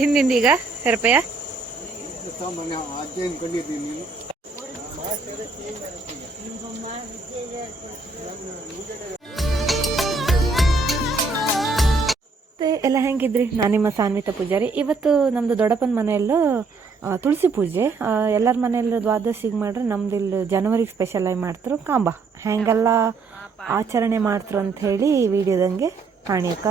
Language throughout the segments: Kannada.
ಹಿಂದಿಂದ ಈಗ ರೂಪಾಯ ಎಲ್ಲ ಹೆಂಗಿದ್ರಿ? ನಾನು ನಿಮ್ಮ ಸಾನ್ವಿತಾ ಪೂಜಾರಿ. ಇವತ್ತು ನಮ್ಮದು ದೊಡ್ಡಪ್ಪನ ಮನೆಯಲ್ಲೂ ತುಳಸಿ ಪೂಜೆ. ಎಲ್ಲರ ಮನೆಯಲ್ಲೂ ದ್ವಾದಶಿಗೆ ಮಾಡ್ರೆ ನಮ್ದು ಇಲ್ಲಿ ಜನವರಿಗೆ ಸ್ಪೆಷಲ್ ಆಗಿ ಮಾಡ್ತಾರೆ. ಕಾಂಬ ಹೆಂಗೆಲ್ಲ ಆಚರಣೆ ಮಾಡ್ತಾರೆ ಅಂತ ಹೇಳಿ ವಿಡಿಯೋದಂಗೆ ಕಾಣಿಯಕ್ಕ.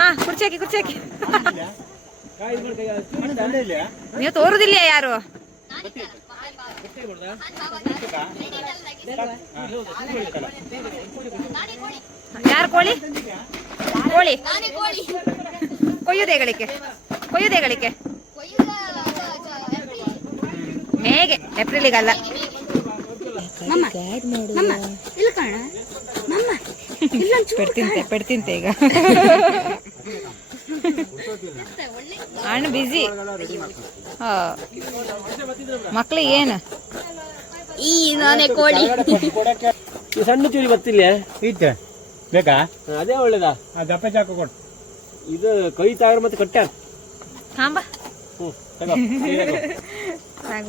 ಹಾಂ, ಕುರ್ಚಾಕಿ ನೀವು ತೋರುದಿಲ್ಲ ಯಾರು? ಯಾರು ಕೋಳಿ ಕೊಯ್ಯುದೇಗಳಿಕೆ ಹೇಗೆ ಏಪ್ರಿಲಿಗಲ್ಲ. ಪೆಡ್ತಿಂತೆ ಈಗ ಅಣ್ಣ ಬಿಸಿ. ಮಕ್ಳಿಗೆ ಏನು ಈ ನಾನೇ ಕೋಳಿ ಸಣ್ಣ ಚೂರಿ ಬರ್ತಿಲ್ಲ ಬೇಕಾ? ಅದೇ ಒಳ್ಳೇದಾ? ದಪ್ಪ ಚಾಕು ಕೊಡು. ಇದು ಕೈ ತಾಗ್ರ ಮತ್ತೆ ಕಟ್ಟ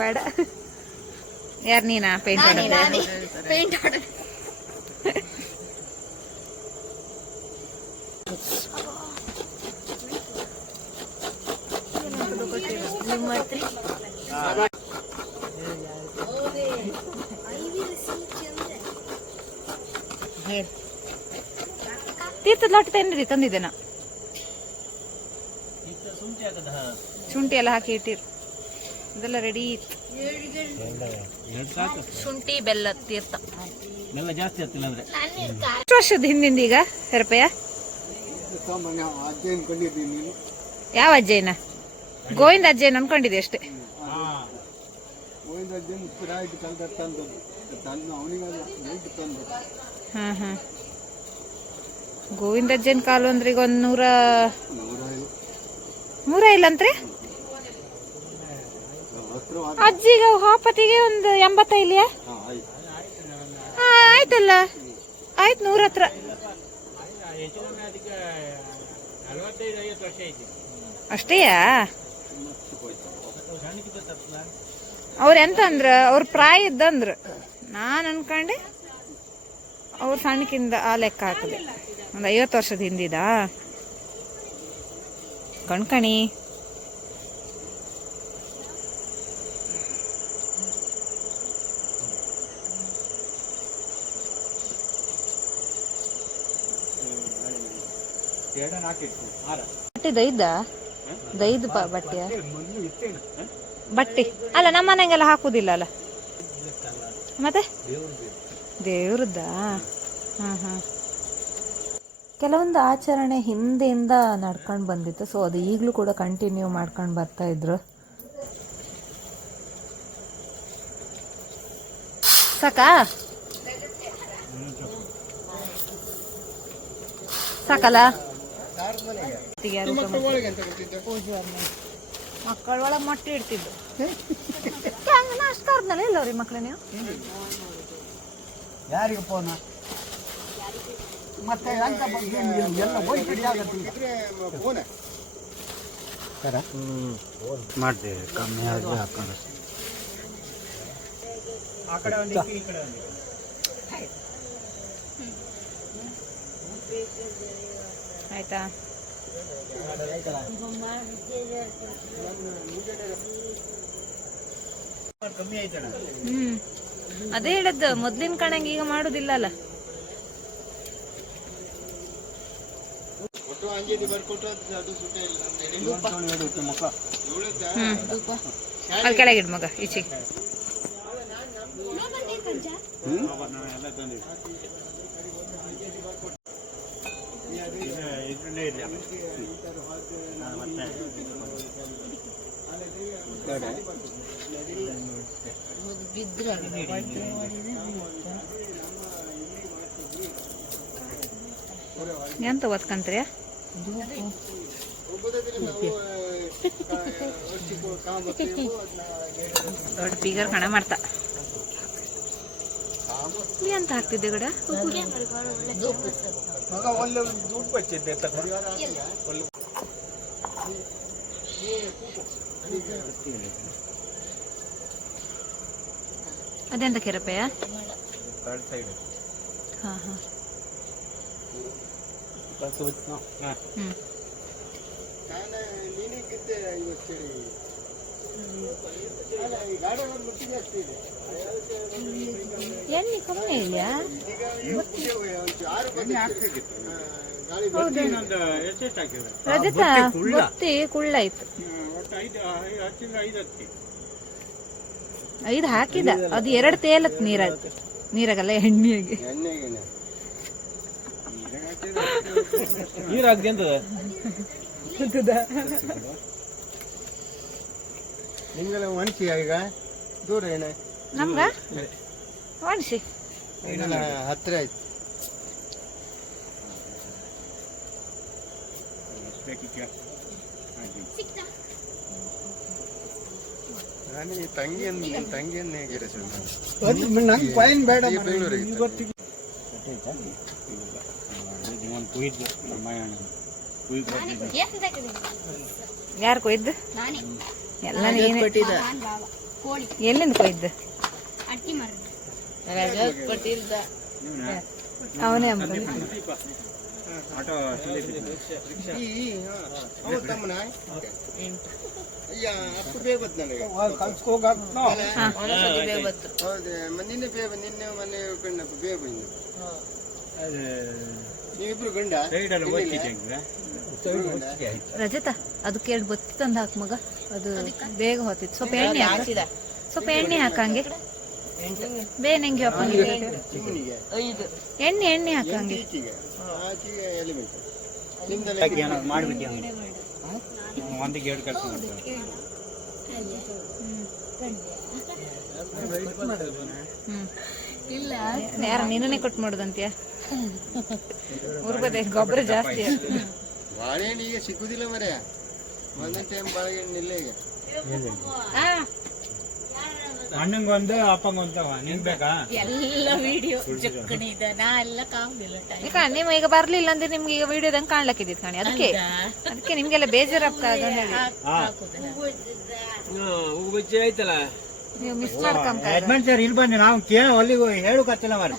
ಬೇಡ. ಯಾರು ನೀನಾ ಪೇಂಟ್ ತೀರ್ಥದ ಲಾಟ ಏನ್ರಿ ತಂದಿದ್ದೇನ? ಶುಂಠಿ ಎಲ್ಲ ಹಾಕಿ ಇಟ್ಟಿರು, ಇದೆಲ್ಲ ರೆಡಿ. ಶುಂಠಿ ಬೆಲ್ಲ ತೀರ್ಥ ಜಾಸ್ತಿ ಆಗ್ತಿಲ್ಲ ಅಂದ್ರೆ. ಎಷ್ಟು ವರ್ಷದ ಹಿಂದಿಂದ ಈಗ ರೂಪಾಯ? ಯಾವ ಅಜ್ಜಯ್ಯನ? ಗೋವಿಂದ ಅಜ್ಜಯ್ಯನ ಅನ್ಕೊಂಡಿದ್ದೆ ಅಷ್ಟೇ. ಹಾ ಗೋವಿಂದ ಅಜ್ಜನ ಕಾಲು ಅಂದ್ರೆ ಈಗ ಒಂದು 100 ಇಲ್ಲಂತ್ರಿ. ಅಜ್ಜಿಗ ಹಾಪತಿಗೆ ಒಂದು 85 ಇಲ್ಲಿಯಾ? ಆಯ್ತಲ್ಲ, ಆಯ್ತು 100 ಹತ್ರ. ಅಷ್ಟೇಯಾ? ಅವ್ರ ಎಂತ ಅಂದ್ರ ಅವ್ರ ಪ್ರಾಯ ಇದ್ದಂದ್ರ ನಾನು ಅನ್ಕೊಂಡೆ ಅವ್ರ ಸಣ್ಣಕಿಂದ ಆ ಲೆಕ್ಕ ಹಾಕಿದೆ. ಒಂದು 50 ವರ್ಷದ ಹಿಂದಿದ ಕಣ್ಕಣಿ. ದೈದು ಬಟ್ಟೆಯ ಬಟ್ಟೆ ಅಲ್ಲ, ನಮ್ಮ ಮನೆಗೆಲ್ಲ ಹಾಕುದಿಲ್ಲ ಅಲ್ಲ. ಮತ್ತೆ ದೇವ್ರದ್ದ? ಹಾ ಕೆಲವೊಂದು ಆಚರಣೆ ಹಿಂದೆಯಿಂದ ನಡ್ಕೊಂಡು ಬಂದಿತ್ತು. ಸೊ ಅದು ಈಗಲೂ ಕೂಡ ಕಂಟಿನ್ಯೂ ಮಾಡ್ಕೊಂಡು ಬರ್ತಾ ಇದ್ರು. ಸಾಕಲ್ಲ ಮಕ್ಕಳ ಒಳಗೆ ಮೊಟ್ಟೆ ಇಡ್ತಿದ್ದು. ಅಷ್ಟು ಕರ್ದಲ್ಲ ಇಲ್ಲವ್ರಿ ಮಕ್ಳ ನೀವು? ಯಾರಿಗೆ ಫೋನ್ ಮತ್ತೆ ಮಾಡ್ತೇವೆ ಕಮ್ಮಿ ಆದ್ರೆ ಹಾಕೊಂಡು ಆಯ್ತಾ? ಅದೇ ಹೇಳದ್ದು, ಮೊದ್ಲಿನ ಕಣಂಗೆ ಈಗ ಮಾಡುದಿಲ್ಲ ಅಲ್ಲ. ಅಲ್ಲಿ ಕೆಳಗಿಡ್ ಮಗ ಈಚೆಗೆ. ಎಂತ ಓದ್ಕಂತ್ರಿ? ದೊಡ್ಡ ಬೀಗರ್ ಕಣ ಮಾಡ್ತಾ ನೀ ಅಂತ ಹಾಕ್ತಿದ್ದೆ ಕೂಡ ಅದೆಂತ ಕೆರಪೆಯ ಹಾ ಹಾ ಎಣ್ಣೆ ಕಮ್ಮಿ ಇದೆಯಾ ರಜತ ಬತ್ತಿ ಕುಳ್ಳಾಯ್ತು 5 ಹಾಕಿದ ಅದು 2 ತೇಲತ್ ನೀರಾಗಲ್ಲ ಎಣ್ಣೆಗೆ ನೀರಾಗ್ದೆ ನಿಂಗೆಲ್ಲ ಒಣಸಿ ಈಗ ದೂರ ಏನ ನಮ್ಗ ಒಣಸಿ ಹತ್ತಿರ ಆಯ್ತು ನಾನು ತಂಗಿಯನ್ನು ಹೇಗೆ ನಂಗೆ ಪೈನ್ ಬೇಡ ಯಾರು ಕೊಯ್ದು ಎಲ್ಲ ನೀನೆ ಕೋಳಿ ಎಲ್ಲಿಂದ ಕೊಯ್ದು ಅಕ್ಕಿ ಮರ ಅವನೇ ಅಂಬ ನಿನ್ನೆ ಮನೆ ಬೇಗ ನೀವಿಬ್ರು ಗಂಡ ರಜತ ಅದು ಕೇಳಿ ಬತ್ತಿ ತಂದು ಹಾಕ್ ಮಗ ಅದು ಬೇಗ ಹೊತ್ತಿತ್ತು ಸ್ವಲ್ಪ ಎಣ್ಣೆ ಹಾಕಂಗೆ ಬೇನೆಂಗೆ ಹಾಕಂಗೆ ಎಣ್ಣೆ ಹಾಕಂಗೆ ಯಾರ ನೀನೇ ಕೊಟ್ಟು ಮಾಡುದಂತ್ಯ ಊರ್ಬದೆ ಗೊಬ್ಬರ ಜಾಸ್ತಿ ಬಾಳೆಹಣ್ಣು ಈಗ ಸಿಕ್ಕುದಿಲ್ಲ ಮರ್ಯ ಒಂದೊಂದು ಟೈಮ್ ಬಾಳೆಹಣ್ಣು ಇಲ್ಲ ಈಗ ಅಣ್ಣಂಗೊಂದು ಅಪ್ಪಂಗೊಂದು ನಿನ್ಬೇಕಾ ಎಲ್ಲ ವಿಡಿಯೋ ಜಕ್ಕಣಿ ಇದೆ ನಾ ಎಲ್ಲ ಕಾಮಿಲ್ಲ ಈಗ ನೀವು ಈಗ ಬರ್ಲಿಲ್ಲ ಅಂದ್ರೆ ನಿಮ್ಗೆ ಈಗ ವಿಡಿಯೋದಂಗ್ ಕಾಣ್ಲಕ್ಕಿದ್ ಕಾಣಿ ಅದಕ್ಕೆ ನಿಮ್ಗೆಲ್ಲ ಬೇಜಾರಾಗ್ತಾ ಹೂಗುಚ್ಚಿ ಆಯ್ತಲ್ಲ ನೀವು ಮಿಸ್ ಮಾಡ್ಕೊಂತ ಅಡ್ವೆಂಚರ್ ಇಲ್ಲಿ ಬಂದು ನಾವು ಕೇಳ ಅಲ್ಲಿಗೆ ಹೇಳಕತ್ತಿಲ್ಲ ಮರ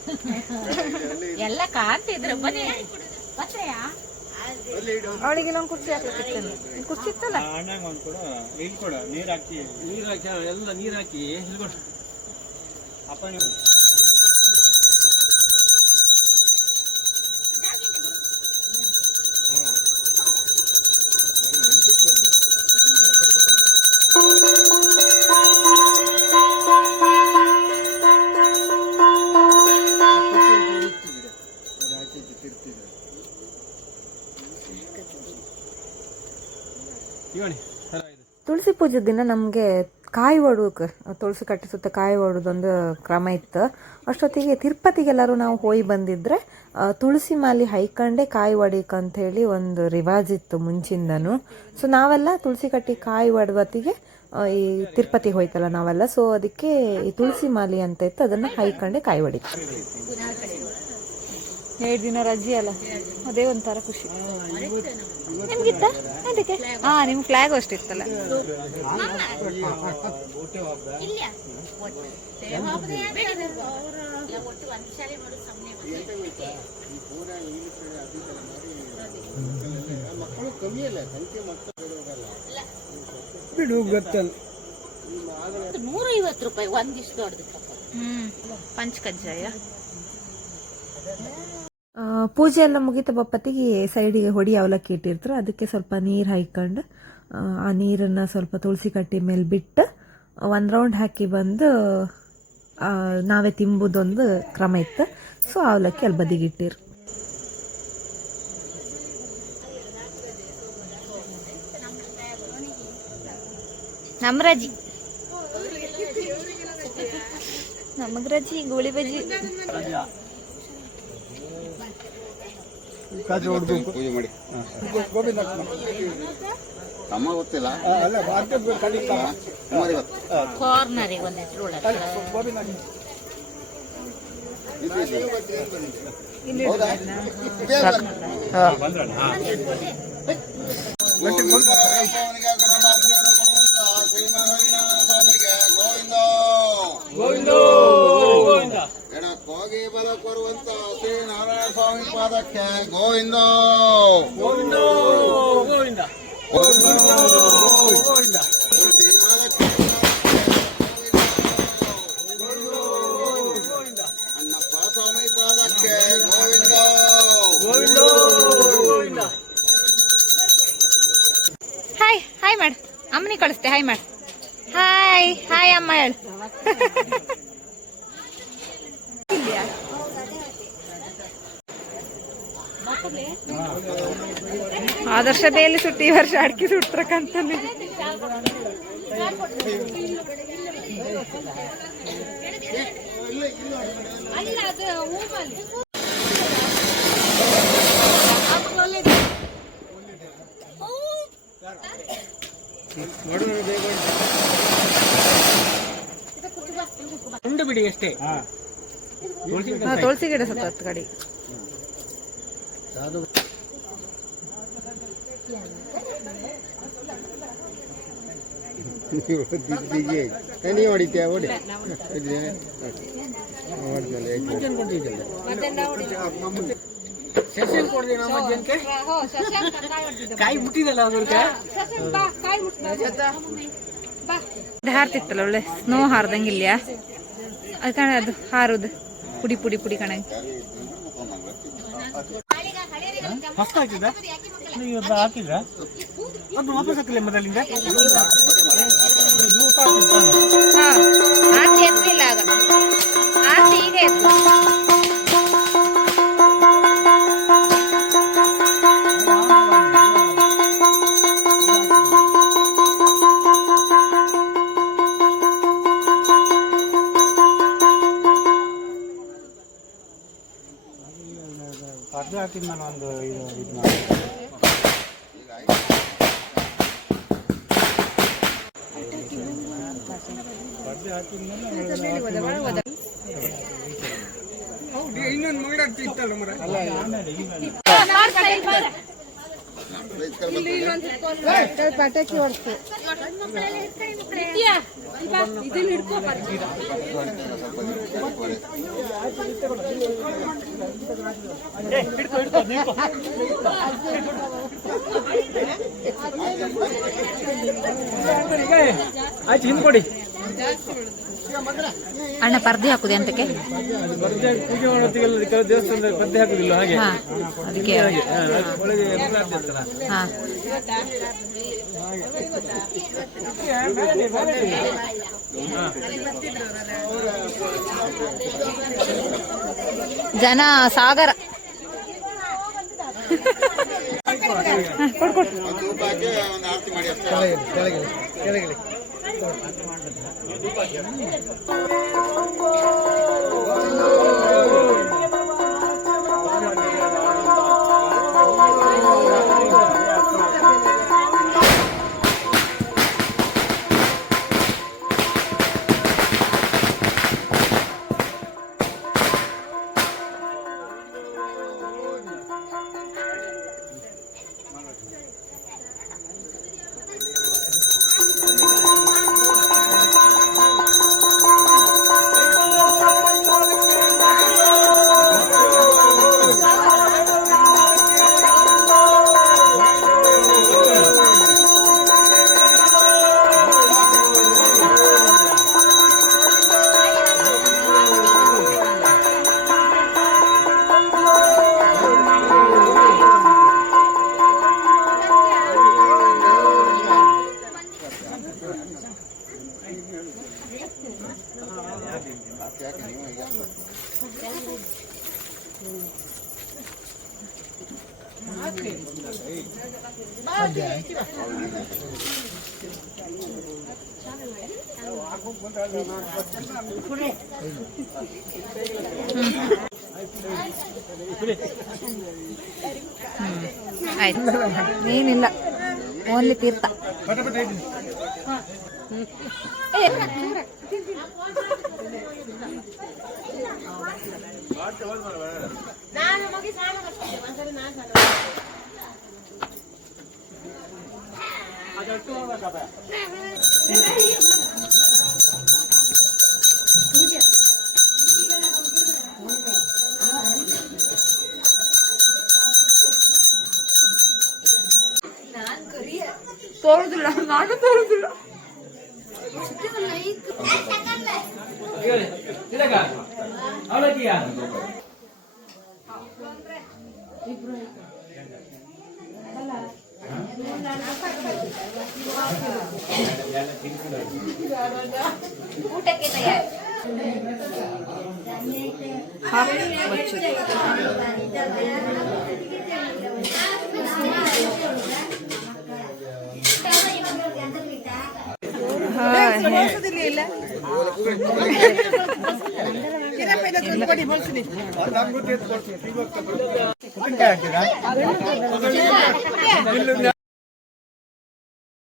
ಎಲ್ಲ ಕಾಣ್ತಿದ್ರ ಬನ್ನಿ ಪತ್ರೆಯಾ ಅವಳಿಗೆ ಒಂದು ಕುರ್ಚಿ ಹಾಕ್ಲಿಕ್ಕೆ ಕುರ್ಚಿ ಇತ್ತಲ್ಲ ಅಣ್ಣಂಗ ಒಂದು ಕೊಡು ಇಲ್ಲಿ ಕೊಡು ನೀರ್ ಹಾಕಿ ಎಲ್ಲ ನೀರ್ ಹಾಕಿ ಇಲ್ಲಿ ಕೊಡು ಅಪ್ಪ ನೀವು ತುಳಸಿ ಪೂಜೆ ದಿನ ನಮಗೆ ಕಾಯಿ ಒಡೋಕೆ ತುಳಸಿ ಕಟ್ಟಿ ಸುತ್ತ ಕಾಯಿ ಒಡೋದೊಂದು ಕ್ರಮ ಇತ್ತು. ಅಷ್ಟೊತ್ತಿಗೆ ತಿರುಪತಿಗೆಲ್ಲರೂ ನಾವು ಹೋಗಿ ಬಂದಿದ್ರೆ ತುಳಸಿ ಮಾಲಿ ಹೈಕಂಡೆ ಕಾಯಿ ಒಡಿಕಂತ ಹೇಳಿ ಒಂದು ರಿವಾಜ್ ಇತ್ತು ಮುಂಚಿಂದನು. ಸೊ ನಾವೆಲ್ಲ ತುಳಸಿ ಕಟ್ಟಿ ಕಾಯಿ ಒಡವತ್ತಿಗೆ ಈ ತಿರುಪತಿಗೆ ಹೋಯ್ತಲ್ಲ ನಾವೆಲ್ಲ, ಸೊ ಅದಕ್ಕೆ ಈ ತುಳಸಿ ಮಾಲಿ ಅಂತ ಇತ್ತು, ಅದನ್ನು ಹೈಕಂಡೆ ಕಾಯಿ ಹೊಡಿತು. 7 ದಿನ ರಜೆ ಅಲ್ಲ, ಅದೇ ಒಂಥರ ಖುಷಿ. ನಿಮ್ಗಿತ್ತ ಅದಕ್ಕೆ? ನಿಮ್ ಫ್ಲಾಗ್ ಅಷ್ಟಿತ್ತಲ್ಲ. ಬಿಡು ಗೊತ್ತಲ್ಲ. 150 ರೂಪಾಯಿ ಒಂದಿಷ್ಟು ದೊಡ್ಡದಕ್ಕೆ. ಪಂಚಕಜ್ಜಾಯ ಪೂಜೆ ಎಲ್ಲ ಮುಗಿತ ಬಪ್ಪತ್ತಿಗೆ ಸೈಡಿಗೆ ಹೊಡಿ ಅವಲಕ್ಕಿ ಇಟ್ಟಿರ್ತಾರೆ, ಅದಕ್ಕೆ ಸ್ವಲ್ಪ ನೀರು ಹಾಯ್ಕೊಂಡು ಆ ನೀರನ್ನು ಸ್ವಲ್ಪ ತುಳಸಿ ಕಟ್ಟಿ ಮೇಲೆ ಬಿಟ್ಟು 1 ರೌಂಡ್ ಹಾಕಿ ಬಂದು ನಾವೇ ತಿಂಬುದೊಂದು ಕ್ರಮ ಇತ್ತು. ಸೊ ಅವಲಕ್ಕಿ ಅಲ್ಲಿ ಬದಿಗಿಟ್ಟಿರು. ನಮ್ರಜಿ ನಮಗ್ರಜಿ ಗೋಳಿ ಬಜ್ಜಿ ಪೂಜೆ ಮಾಡಿ ತಮ್ಮ ಗೊತ್ತಿಲ್ಲ ಸುಮಾರು ಇವತ್ತು ಕಾರ್ನರಿಗೆ ಒಂದು ಹೆಸರು ಹೌದಾ ಎಡಕ್ಕೋಗಿ ಬಲ ಕೊರುವಂತ ಶ್ರೀ ನಾರಾಯಣ ಸ್ವಾಮಿ ಪಾದಕ್ಕೆ ಗೋವಿಂದ ಗೋವಿಂದ ಗೋವಿಂದ ಗೋವಿಂದ ಅಣ್ಣಪ್ಪ ಸ್ವಾಮಿ ಪಾದಕ್ಕೆ ಗೋವಿಂದ ಗೋವಿಂದ ಗೋವಿಂದ. ಹಾಯ್ ಹಾಯ್ ಮಾಡು, ಅಮ್ಮನಿ ಕಳಿಸ್ತೆ. ಹಾಯ್ ಮಾಡು. ಹಾಯ್ ಹಾಯ್ ಅಮ್ಮ ಹೇಳು. ಆದರ್ಶ ಬೇಲಿ ಸುಟ್ಟು ಈ ವರ್ಷ ಅಡ್ಕಿ ಸುಡ್ತಕ್ಕಂತಾನೆ. ಉಂಡು ಬಿಡಿ ಅಷ್ಟೇ. ತುಳಸಿ ಗಿಡ ಸ್ವಲ್ಪ ಹತ್ತು ಕಡೆ. ನೀವು ಹೊಡಿತೀಯ ಓಡಿ ಸೆಷನ್ ಕೊಡ್ತೀವಿ ನಮ್ಮ ಜನಕ್ಕೆ. ಕಾಯಿ ಮುಟ್ಟಿದಲ್ಲ ಅವ್ರಿಗೆ. ಹಾರ್ತಿತ್ತಲ್ಲ ಒಳ್ಳೆ ಸ್ನೋ ಹಾರ್ದಂಗಿಲ್ಲ ಅದು ಕಣ, ಅದು ಹಾರುದು ಪುಡಿ ಪುಡಿ ಪುಡಿ ಕಣ. ಮಸ್ತ್ ಆಗ್ತಿದ್ದ ಹಾಕಿದ್ರ ಅದು ವಾಪಸ್ ಹಾಕಿಲ್ಲ ಮೊದಲಿಂದ. ಹಾ ಆರ್ತಿ ಎತ್ತಲಿಲ್ಲ ಆಗ, ಆರ್ತಿ ಈಗ ಎತ್ತು. ಪರ್ದೆ ಹಾಕಿದ್ ನಾನು ಒಂದು ಇದು ಪರ್ದೆ ಹಾಕಿದ್ಮೇಲೆ ಇನ್ನೊಂದು ಮೂಡಾಡ್ತಿ ಇತ್ತಲ್ಲ ಮರ. ಪಟಾಕಿ ಹೊಡ್ತು. ಆಯ್ತು ಹಿಂದ್ಕೊಡಿ. ಅಣ್ಣ ಪರ್ದೆ ಹಾಕುದು ಎಂತಕ್ಕೆ? ಪರ್ದೆ ಪೂಜೆ ಮಾಡೋತ್ತಿಗೆಲ್ಲ ಕೆಲವು ದೇವಸ್ಥಾನದಲ್ಲಿ ಪರ್ದೆ ಹಾಕುದಿಲ್ಲ ಹಾಗೆ. ಹಾ ಅದಕ್ಕೆ. ಒಳಗೆ ಇರ್ತಲ್ಲ. ಹಾ ಜನ ಸಾಗರ. ಕೊಡ್ಕೊಡ್ ಧೂಪ ಹಾಕಿ ಒಂದು ಆರತಿ ಮಾಡಿ ಅಷ್ಟೇ. ಆಯ್ತು, ಏನಿಲ್ಲ. ಓನ್ಲಿ ತೀರ್ಥ. ತೋರುದಿಲ್ಲ, ನಾನು ತೋರುದಿಲ್ಲ. ಊಟಕ್ಕೆ ತಯಾರಿ.